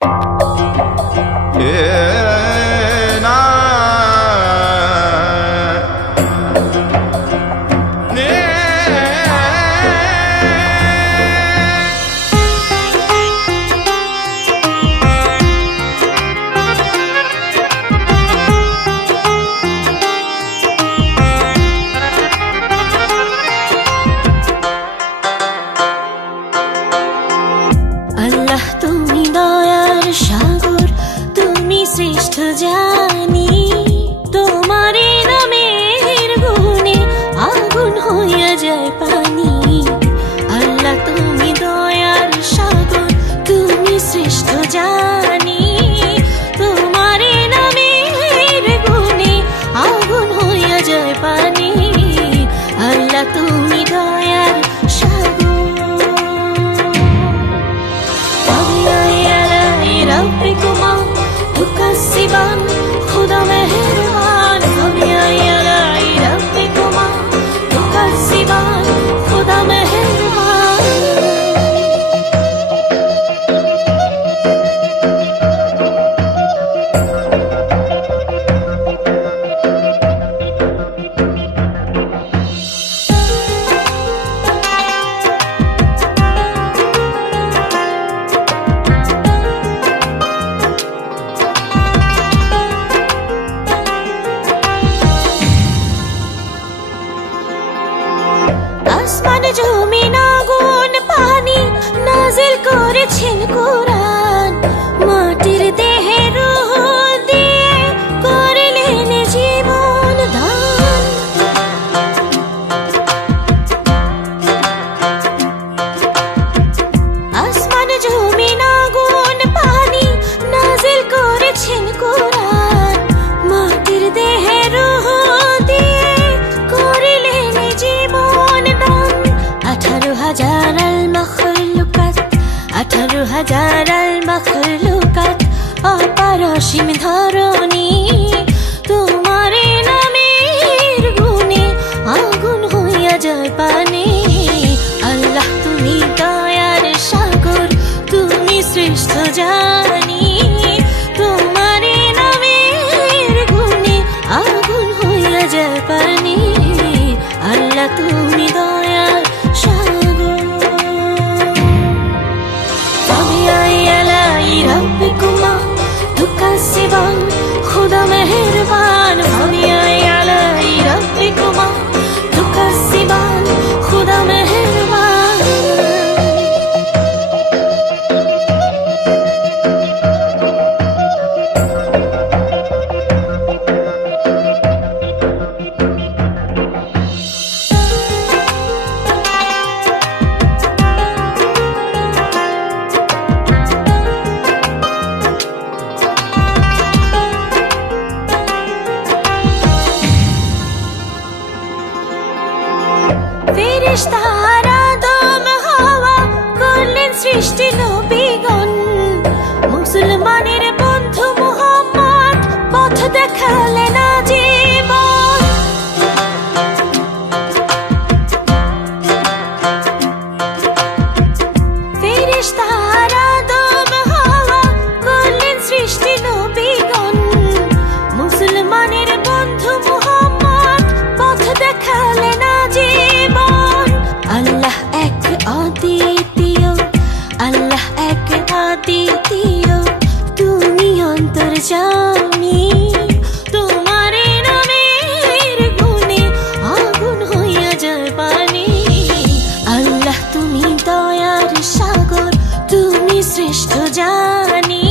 আল্লাহ তুমি দয়ার সাগর, তুমি শ্রেষ্ঠ জানি। তোমার নামের গুণে আগুন হইয়া যায় পানি। আল্লাহ তুমি দয়ার সাগর, তুমি শ্রেষ্ঠ জানি। তোমার নামের গুণে আগুন হইয়া যায় পানি। আল্লাহ তুমি দয়ার ربكما تكذبان خدا مهربان فبأي آلاء ربكما تكذبان خدا مهربان আসমান জমিন আগুন পানি নাজিল করেছেন কোরআন। মাটির দেহে রূহ দিয়ে করলেন জীবন দান। আসমান জমিন আগুন পানি নাজিল করেছেন কোরআন। মাটির দেহে রূহ দিয়ে করলেন জীবন দান। 18,000 المخلوقات 18,000 المخلوقات অপার অসীম ধরণী। তোমার নামের গুণে আগুন হইয়া যায় পানি। আল্লাহ তুমি দয়ার সাগর, তুমি শ্রেষ্ঠ জানি। তোমার নামের গুণে আগুন হইয়া যায় পানি। আল্লাহ তুমি দয়ার সাগর। فبأي آلاء ربكما تكذبان خدا مهربان فبأي آلاء ربكما تكذبان خدا مهربان ফেরেশতারা আদম হাওয়া করলেন সৃষ্টি নবীগণ। মুসলমানের বন্ধু মুহাম্মদ পথ দেখালেন আজীবন। ফেরেশতারা আদম হাওয়া করলেন সৃষ্টি নবীগণ। মুসলমানের বন্ধু মুহাম্মদ পথ দেখালেন আজীবন। আল্লাহ এক অদ্বিতীয়, আল্লাহ এক অদ্বিতীয়, তুমি অন্তর্যামী। তোমার নামের গুণে আগুন হইয়া যায় পানি। আল্লাহ তুমি দয়ার সাগর, তুমি শ্রেষ্ঠ জানি।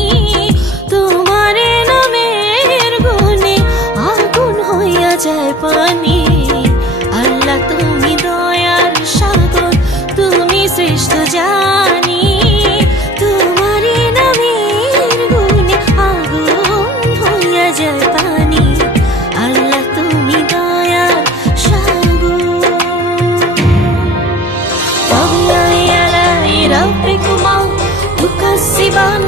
তোমার নামের গুণে আগুন হইয়া যায় পানি। আল্লাহ তুমি দয়ার সাগর, তুমি শ্রেষ্ঠ জানি। তোমার নামের গুণে আগুন হইয়া যায় পানি। আল্লাহ তুমি দয়ার সাগর। فبأي آلاء ربكما تكذبان